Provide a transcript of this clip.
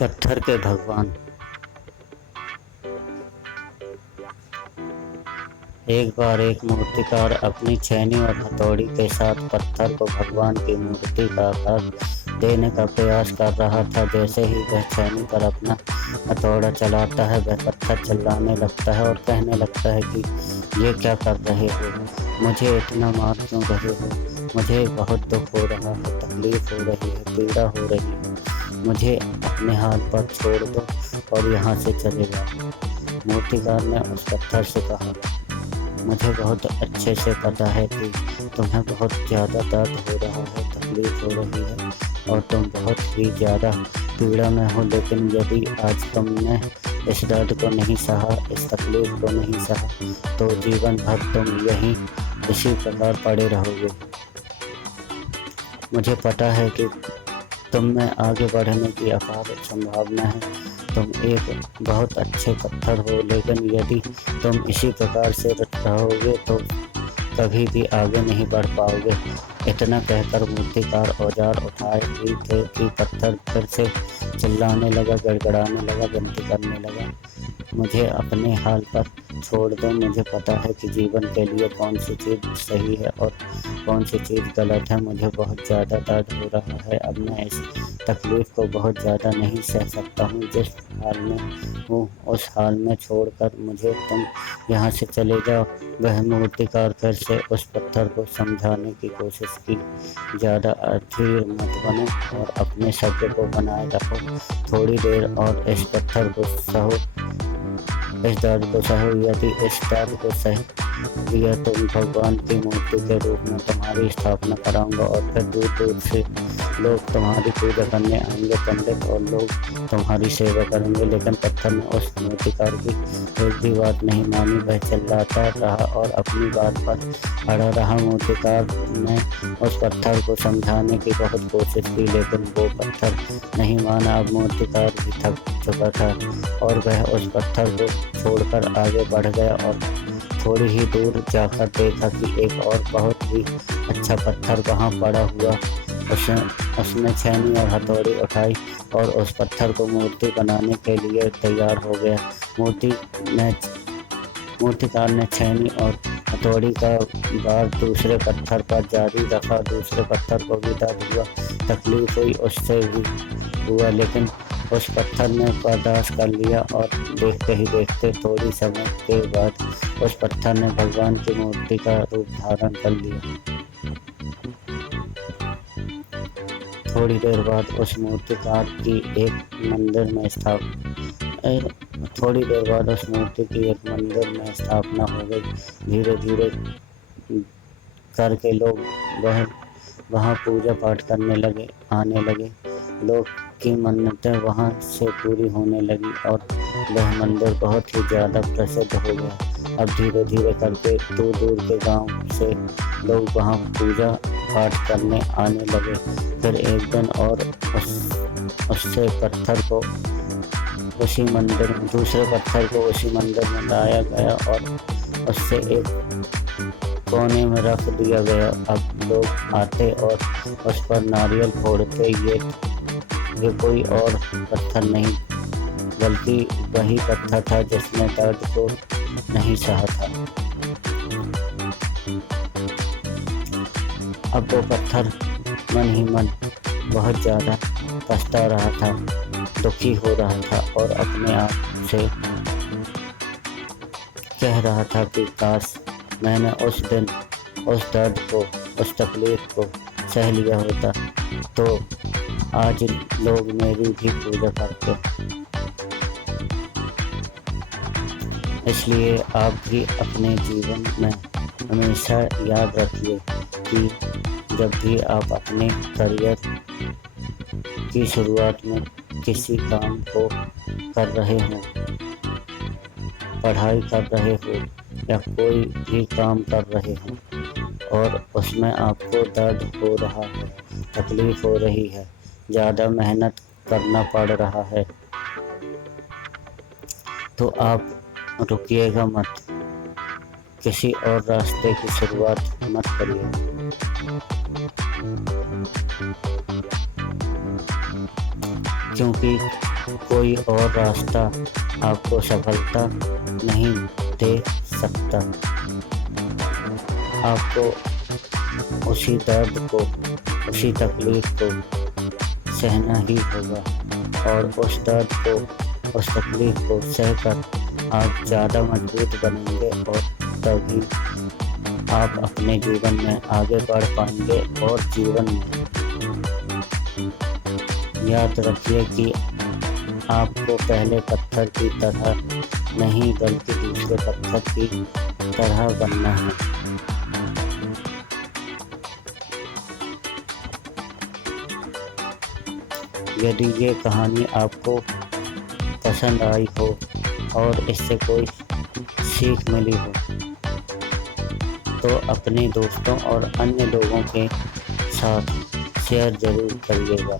पत्थर के भगवान। एक बार एक मूर्तिकार अपनी छेनी और हथौड़ी के साथ पत्थर को भगवान की मूर्ति का आकार देने का प्रयास कर रहा था। जैसे ही वह छेनी पर अपना हथौड़ा चलाता है, वह पत्थर चिल्लाने लगता है और कहने लगता है कि ये क्या कर रहे हो, मुझे इतना मार क्यों रहे हो, मुझे बहुत दुख हो रहा है, तकलीफ हो रही है, पीड़ा हो रही है, मुझे अपने हाल पर छोड़ दो और यहाँ से चले जाओ। मूर्तिकार ने उस पत्थर से कहा, मुझे बहुत अच्छे से पता है कि तुम्हें बहुत ज़्यादा दर्द हो रहा है, तकलीफ हो रही है और तुम बहुत ही ज़्यादा पीड़ा में हो, लेकिन यदि आज तुमने इस दर्द को नहीं सहा, इस तकलीफ को नहीं सहा, तो जीवन भर तुम यहीं इसी प्रकार पड़े रहोगे। मुझे पता है कि तुम में आगे बढ़ने की अपार संभावना है, तुम एक बहुत अच्छे पत्थर हो, लेकिन यदि तुम इसी प्रकार से रहोगे तो कभी भी आगे नहीं बढ़ पाओगे। इतना कहकर मूर्तिकार औजार उठाए ही थे कि पत्थर फिर से चिल्लाने लगा, गड़गड़ाने लगा, विनती करने लगा, मुझे अपने हाल पर छोड़ दो। मुझे पता है कि जीवन के लिए कौन सी चीज़ सही है और कौन सी चीज़ गलत है। मुझे बहुत ज़्यादा दर्द हो रहा है, अब मैं इस तकलीफ़ को बहुत ज़्यादा नहीं सह सकता हूँ। जिस हाल में हूँ उस हाल में छोड़कर मुझे तुम यहाँ से चले जाओ। वह मूर्तिकार फिर से उस पत्थर को समझाने की कोशिश की, ज़्यादा अधीर मत बनो और अपने सत्य को बनाए रखो, थोड़ी देर और इस पत्थर को सहो, इस दर्द को सहो। यदि इस दर्द को सह लिया तो भगवान की मूर्ति के रूप में तुम्हारी स्थापना कराऊंगा और फिर दूर दूर से लोग तुम्हारी पूजा करने आएंगे, पंडित और लोग तुम्हारी सेवा करेंगे। लेकिन पत्थर ने उस मूर्तिकार की एक भी बात नहीं मानी, वह चिल्लाता रहा और अपनी बात पर अड़ा रहा। मूर्तिकार ने उस पत्थर को समझाने की बहुत कोशिश की, लेकिन वो पत्थर नहीं माना। अब मूर्तिकार भी थक चुका था और वह उस पत्थर को छोड़कर आगे बढ़ गया और थोड़ी ही दूर जाकर देखा कि एक और बहुत ही अच्छा पत्थर वहाँ पड़ा हुआ। उसने छेनी और हथौड़ी उठाई और उस पत्थर को मूर्ति बनाने के लिए तैयार हो गया। मूर्तिकार ने छेनी और हथौड़ी का बार दूसरे पत्थर पर जारी रखा। दूसरे पत्थर को भी दर्द हुआ, तकलीफ हुई, उससे भी हुआ, लेकिन उस पत्थर ने बर्दाश्त कर लिया और देखते ही देखते थोड़ी समय के बाद उस पत्थर ने भगवान की मूर्ति का रूप धारण कर लिया। थोड़ी देर बाद उस मूर्तिकार की एक मंदिर में स्थापना हो गई। धीरे धीरे करके लोग वहाँ पूजा पाठ करने लगे, आने लगे। लोग की मन्नतें वहाँ से पूरी होने लगी और वह मंदिर बहुत ही ज़्यादा प्रसिद्ध हो गया। अब धीरे धीरे करके दूर दूर के गांव से लोग वहाँ पूजा पाठ करने आने लगे। फिर एक दिन और दूसरे पत्थर को उसी मंदिर में लाया गया और उससे एक कोने में रख दिया गया। अब लोग आते और उस पर नारियल फोड़ते। ये कोई और पत्थर नहीं बल्कि वही पत्थर था जिसने दर्द को नहीं सहा था। अब वो पत्थर मन ही मन बहुत ज़्यादा पछता रहा था, दुखी हो रहा था और अपने आप से कह रहा था कि काश मैंने उस दिन उस दर्द को, उस तकलीफ को सह लिया होता तो आज लोग मेरी भी पूजा करते। इसलिए आप भी अपने जीवन में हमेशा याद रखिए कि जब भी आप अपने करियर की शुरुआत में किसी काम को कर रहे हों, पढ़ाई कर रहे हो या कोई भी काम कर रहे हो और उसमें आपको दर्द हो रहा है, तकलीफ हो रही है, ज़्यादा मेहनत करना पड़ रहा है, तो आप रुकिएगा मत, किसी और रास्ते की शुरुआत मत करिए। क्योंकि कोई और रास्ता आपको सफलता नहीं दे सकता। आपको उसी दर्द को, उसी तकलीफ को सहना ही होगा, और उस दर्द को, उस तकलीफ को सहकर आप ज़्यादा मजबूत बनेंगे, और तभी आप अपने जीवन में आगे बढ़ पाएंगे। और जीवन में याद रखिए कि आपको पहले पत्थर की तरह नहीं, बल्कि दूसरे पत्थर की तरह बनना है। यदि ये कहानी आपको पसंद आई हो और इससे कोई सीख मिली हो, तो अपने दोस्तों और अन्य लोगों के साथ शेयर ज़रूर करिएगा।